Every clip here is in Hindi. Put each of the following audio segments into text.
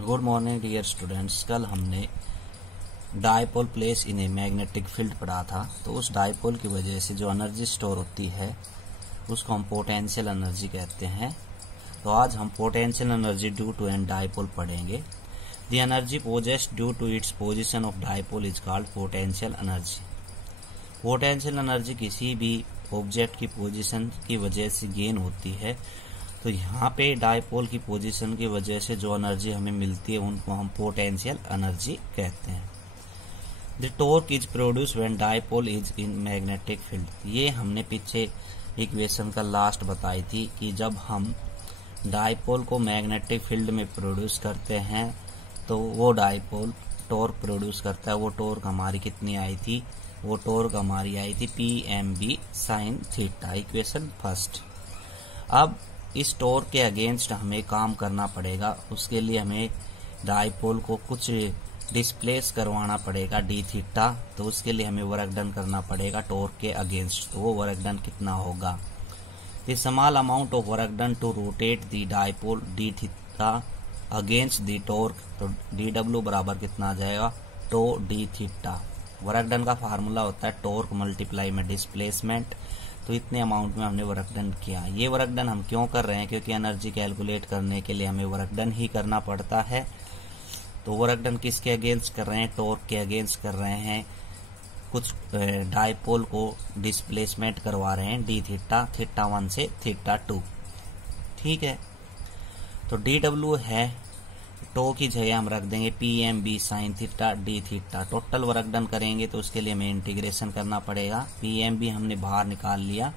Good morning dear students. कल हमने dipole place in a magnetic field पढ़ा था। तो उस डायपोल की वजह से जो एनर्जी स्टोर होती है उसको हम पोटेंशियल एनर्जी कहते हैं। तो आज हम potential energy due to an dipole पढ़ेंगे। The energy possessed due to its position of dipole is called potential energy. Potential energy किसी भी ऑब्जेक्ट की पोजीशन की वजह से गेन होती है। तो यहाँ पे डायपोल की पोजीशन की वजह से जो एनर्जी हमें मिलती है उनको हम पोटेंशियल एनर्जी कहते हैं। The torque is produce when dipole is in magnetic field. ये हमने पीछे इक्वेशन का लास्ट बताई थी कि जब हम डायपोल को मैग्नेटिक फील्ड में प्रोड्यूस करते हैं तो वो डायपोल टॉर्क प्रोड्यूस करता है। वो टॉर्क हमारी कितनी आई थी? वो टॉर्क हमारी आई थी PMB sin theta, equation first. अब इस टॉर्क के अगेंस्ट हमें काम करना पड़ेगा। उसके लिए हमें डायपोल को कुछ डिस्प्लेस करवाना पड़ेगा d थीटा। तो उसके लिए हमें वर्क डन करना पड़ेगा टॉर्क के अगेंस्ट। तो वो वर्क डन कितना होगा? The small amount of work done to rotate the dipole d theta against the torque. तो dw बराबर कितना आ जाएगा? Tau d theta. Work done का फार्मूला होता है टॉर्क मल्टीप्लाई में डिस्प्लेसमेंट। तो इतने अमाउंट में हमने वर्क डन किया। ये वर्क डन हम क्यों कर रहे हैं? क्योंकि एनर्जी कैलकुलेट करने के लिए हमें वर्क डन ही करना पड़ता है। तो वर्क डन किसके अगेंस्ट कर रहे हैं? टॉर्क के अगेंस्ट कर रहे हैं। कुछ डायपोल को डिस्प्लेसमेंट करवा रहे हैं d थीटा, थीटा 1 से थीटा 2। ठीक है। तो dw है, टो की जगह हम रख देंगे PMB sin theta d theta. Total work done करेंगे तो उसके लिए हमें इंटीग्रेशन करना पड़ेगा। PMB हमने बाहर निकाल लिया,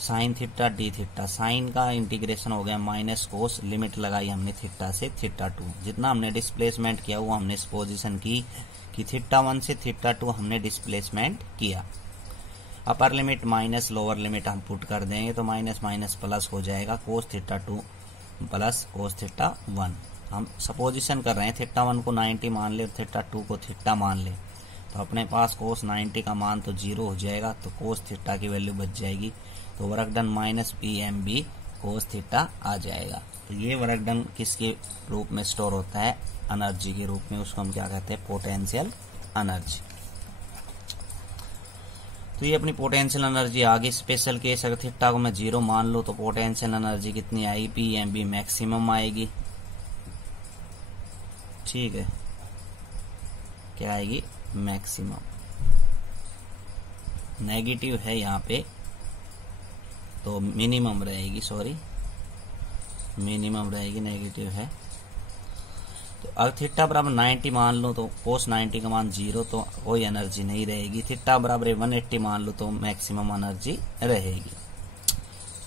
sin theta d theta. Sine का इंटीग्रेशन हो गया माइनस कोस, लिमिट लगाई हमने थीटा से थीटा 2। जितना हमने डिस्प्लेसमेंट किया वो हमने इस पोजीशन की कि थीटा 1 से थीटा 2 हमने डिस्प्लेसमेंट किया। Upper limit minus lower limit हम पुट कर देंगे तो माइनस माइनस प्लस हो जाएगा, cos theta 2 plus cos theta 1। हम सपोजिशन कर रहे हैं थीटा 1 को 90 मान ले, थीटा 2 को थीटा मान ले। तो अपने पास कोस 90 का मान तो 0 हो जाएगा, तो कोस थीटा की वैल्यू बच जाएगी। तो work done minus PMB cos theta आ जाएगा। तो ये वर्क डन किसके रूप में स्टोर होता है? एनर्जी के रूप में। उसको हम क्या कहते हैं? Potential energy. तो ये अपनी पोटेंशियल एनर्जी आगे स्पेशल केस, अगर थीटा को मैं 0 मान लूं तो पोटेंशियल एनर्जी कितनी आएगी? PMB मैक्सिमम आएगी। ठीक है, क्या आएगी? मैक्सिमम। नेगेटिव है यहाँ पे तो मिनिमम रहेगी, सॉरी मिनिमम रहेगी, नेगेटिव है। तो अगर थीटा बराबर 90 मान लो तो कोस 90 का मान 0, तो कोई एनर्जी नहीं रहेगी। थीटा बराबर 180 मान लो तो मैक्सिमम एनर्जी रहेगी।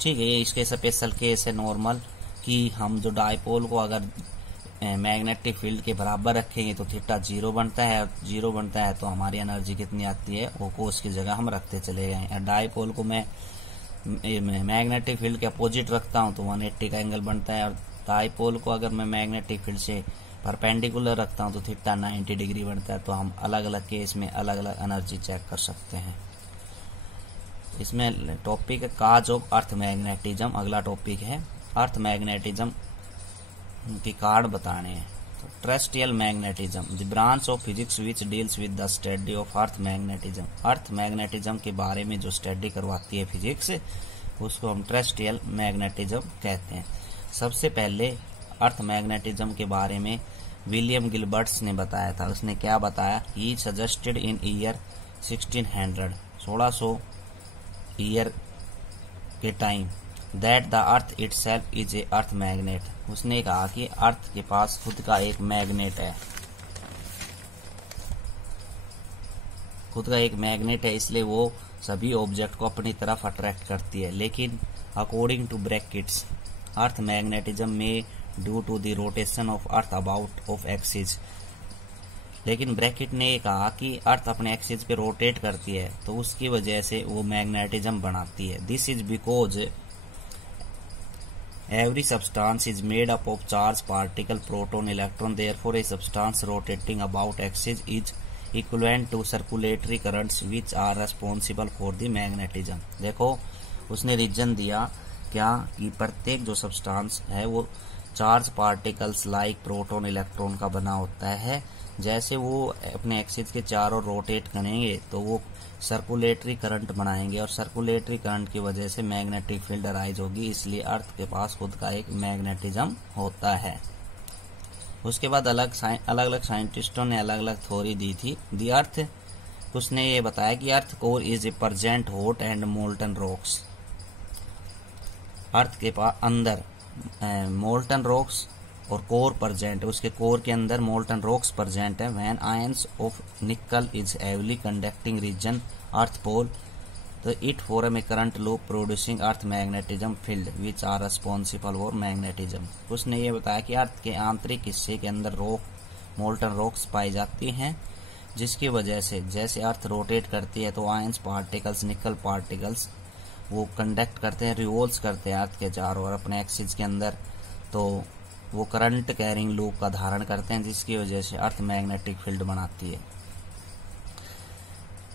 ठीक है, ये इसके स्पेशल केस है नॉर्मल कि हम जो डायपोल को अगर मैग्नेटिक फील्ड के बराबर रखेंगे तो थीटा 0 बनता है। 0 बनता है तो हमारी एनर्जी कितनी आती है? वो कोस की जगह हम रखते चले गए। डायपोल को मैं मैग्नेटिक फील्ड के अपोजिट रखता हूं तो 180 का एंगल बनता है। और डायपोल को अगर मैं मैग्नेटिक फील्ड से परपेंडिकुलर रखता हूं तो थीटा 90 डिग्री बनता है। तो हम अलग अलग केस में अलग अलग एनर्जी चेक कर सकते हैं। इसमें टॉपिक है काज ऑफ अर्थ मैग्नेटिज्म। अगला टॉपिक है अर्थ मैग्नेटिज्म की कार्ड बताने हैं। तो terrestrial magnetism, the branch of physics which deals with the study of earth magnetism. Earth magnetism के बारे में जो स्टडी करवाती है फिजिक्स, उसको हम टेरेस्ट्रियल मैग्नेटिज्म कहते हैं। सबसे पहले अर्थ मैग्नेटिज्म के बारे में विलियम गिलबर्ट्स ने बताया था। उसने क्या बताया? He suggested in year 1600 year के time that the earth itself is a earth magnet. उसने कहा कि अर्थ के पास खुद का एक मैग्नेट है, खुद का एक मैग्नेट है, इसलिए वो सभी ऑब्जेक्ट को अपनी तरफ अट्रैक्ट करती है। लेकिन according to brackets earth magnetism में due to the rotation of earth about of axis. लेकिन ब्रैकेट ने कहा कि अर्थ अपने एक्सिस पे रोटेट करती है तो उसकी वजह से वो मैग्नेटिज्म बनाती है। This is because every substance is made up of charge particle, proton, electron. Therefore a substance rotating about axis is equivalent to circulatory currents which are responsible for the magnetism। देखो उसने रीजन दिया क्या कि प्रत्येक जो सब्सटेंस है वो charge particles like proton electron का बना होता है। जैसे वो अपने एक्सिस के चारों रोटेट करेंगे तो वो सर्कुलेटरी करंट बनाएंगे और सर्कुलेटरी करंट की वजह से मैग्नेटिक फील्ड अराइज होगी, इसलिए अर्थ के पास खुद का एक मैग्नेटिज्म होता है। उसके बाद अलग अलग साइंटिस्टों ने अलग अलग थ्योरी दी थी। दी अर्थ, उसने ये बताया कि earth core is a present hot and molten rocks. Earth के पास अंदर मोल्टन रॉक्स और कोर प्रेजेंट, उसके कोर के अंदर मोल्टन रॉक्स प्रेजेंट है। When ions of nickel is heavily conducting region earth pole, तो it form a current loop producing earth magnetism field which are responsible for magnetism. उसने ये बताया कि अर्थ के आंतरिक हिस्से के अंदर मोल्टन रॉक्स पाई जाती हैं, जिसकी वजह से जैसे अर्थ रोटेट करती है तो आयंस पार्टिकल्स, निकल पार्टिकल्स वो कंडक्ट करते हैं, रिवॉल्व करते हैं अर्थ के चारों ओर अपने एक्सिस के अंदर, तो वो करंट कैरिंग लूप का धारण करते हैं, जिसकी वजह से अर्थ मैग्नेटिक फील्ड बनाती है।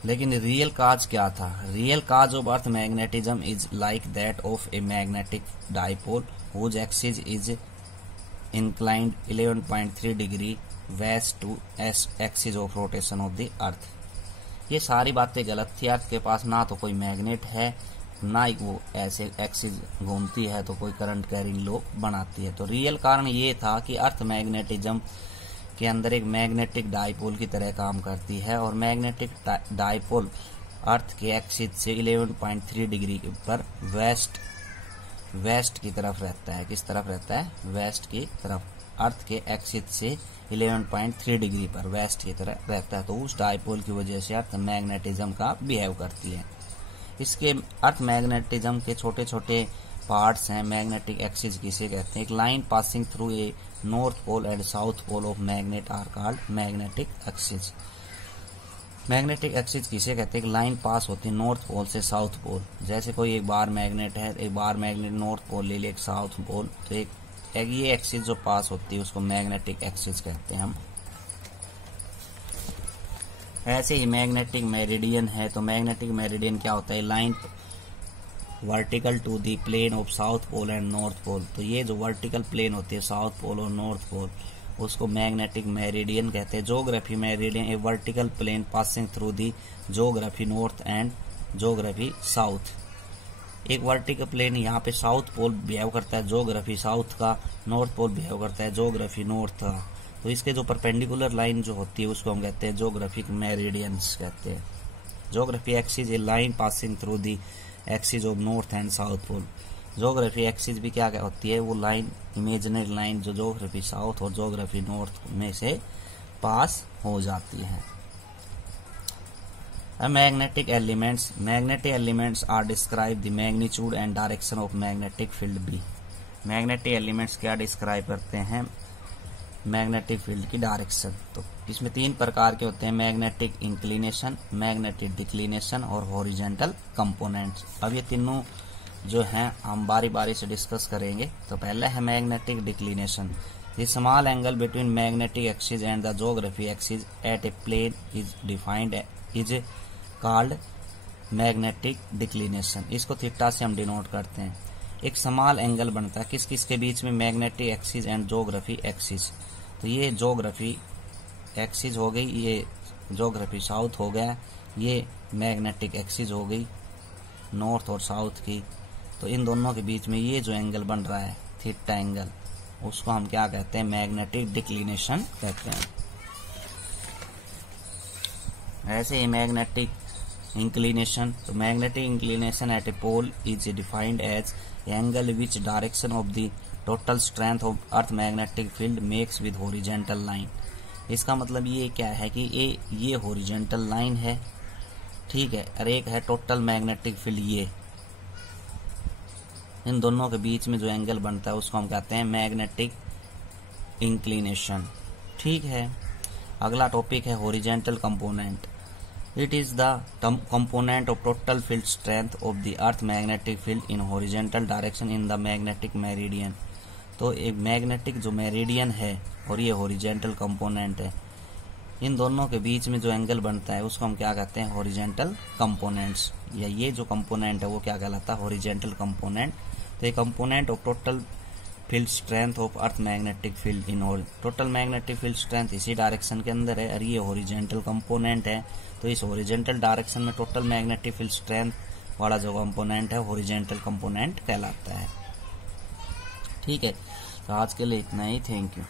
लेकिन रियल काज क्या था? Real cause of earth magnetism is like that of a magnetic dipole whose axis is inclined 11.3 degree west to axis of rotation of the earth. ये सारी बातें गलत थी। अर्थ के पास ना तो कोई मैग्नेट है, ना ही वो ऐसे एक्सिस घूमती है तो कोई करंट कैरिंग लूप बनाती है। तो रियल कारण ये था कि अर्थ मैग्नेटिज्म के अंदर एक मैग्नेटिक डाइपोल की तरह काम करती है और मैग्नेटिक डाइपोल अर्थ के एक्सिस से 11.3 डिग्री के ऊपर वेस्ट की तरफ रहता है। किस तरफ रहता है? वेस्ट की तरफ। अर्थ के एक्सिस से 11.3 डिग्री पर वेस्ट की तरह रहता है, तो उस डाइपोल की वजह से अर्थ मैग्नेटिज्म का बिहेव करती है। इसके अर्थ मैग्नेटिज्म के छोटे छोटे पार्ट्स हैं। मैग्नेटिक एक्सिस किसे कहते हैं? एक line passing through a north pole and south pole of magnet are called magnetic axis. Magnetic axis किसे कहते हैं? एक लाइन पास होती है नॉर्थ पोल से साउथ पोल। जैसे कोई एक बार मैग्नेट है, एक बार मैग्नेट नॉर्थ पोल ले लिया, एक साउथ पोल, तो एक ये एक्सिस जो पास होती है उसको मैग्नेटिक एक्सिस कहते हैं हम। ऐसे ही मैग्नेटिक मेरिडियन है, तो मैग्नेटिक मेरिडियन क्या होता है? Line vertical to the plane of south pole and north pole. तो ये जो वर्टिकल प्लेन होती है साउथ पोल और नॉर्थ पोल, उसको मैग्नेटिक मेरिडियन कहते हैं। Geography meridian a vertical plane passing through the geography north and geography south. एक वर्टिकल प्लेन यहाँ पे साउथ पोल बिहेव करता है ज्योग्राफी साउथ का, नॉर्थ पोल बिहेव करता है ज्योग्राफी नॉर्थ का। तो इसके जो परपेंडिकुलर लाइन जो होती है उसको हम कहते हैं ज्योग्राफिक मेरिडियंस कहते हैं। Geography axis a line passing through the axis of north and south pole. Geography axis भी क्या होती है? वो लाइन, इमेजिनरी लाइन जो ज्योग्राफी साउथ और ज्योग्राफी नॉर्थ में से पास हो जाती है। Magnetic elements are describe the magnitude and direction of magnetic field B. Magnetic elements क्या डिस्क्राइब करते हैं? मैग्नेटिक फील्ड की डायरेक्शन। तो इसमें 3 प्रकार के होते हैं: मैग्नेटिक इंक्लिनेशन, मैग्नेटिक डिक्लिनेशन और हॉरिजॉन्टल कंपोनेंट्स। अब ये तीनों जो हैं हम बारी बारी से डिस्कस करेंगे। तो पहला है magnetic declination. The small angle between magnetic axis and the geography axis at a plane is defined is called magnetic declination. इसको थीटा से हम डिनोट करते हैं। एक स्मॉल एंगल बनता है किस किस के बीच में? Magnetic axis and geography axis. तो ये ज्योग्राफी एक्सिस हो गई, ये ज्योग्राफी साउथ हो गया, ये मैग्नेटिक एक्सिस हो गई नॉर्थ और साउथ की। तो इन दोनों के बीच में ये जो एंगल बन रहा है थीटा एंगल, उसको हम क्या कहते हैं? मैग्नेटिक डिक्लिनेशन कहते हैं। ऐसे ही मैग्नेटिक इंक्लिनेशन। तो magnetic inclination at a pole is defined as angle which direction of the total strength of earth magnetic field makes with horizontal line. इसका मतलब ये क्या है कि ये हॉरिजॉन्टल लाइन है, ठीक है, और एक है टोटल मैग्नेटिक फील्ड। ये इन दोनों के बीच में जो एंगल बनता है उसको हम कहते हैं मैग्नेटिक इंक्लिनेशन, ठीक है। अगला टॉपिक है horizontal component. It is the component of total field strength of the earth magnetic field in horizontal direction in the magnetic meridian। तो एक मैग्नेटिक जो मेरिडियन है और ये हॉरिजॉन्टल कंपोनेंट है, इन दोनों के बीच में जो एंगल बनता है उसको हम क्या कहते हैं? Horizontal components. या ये जो कंपोनेंट है वो क्या कहलाता है? Horizontal component. तो ये component of total field strength of earth magnetic field in total magnetic field strength इसी डायरेक्शन के अंदर है और ये हॉरिजॉन्टल कंपोनेंट है। तो इस हॉरिजॉन्टल डायरेक्शन में टोटल मैग्नेटिक फील्ड स्ट्रेंथ वाला जो कंपोनेंट है हॉरिजॉन्टल कंपोनेंट कहलाता है। ठीक है, तो आज के लिए इतना ही। Thank you.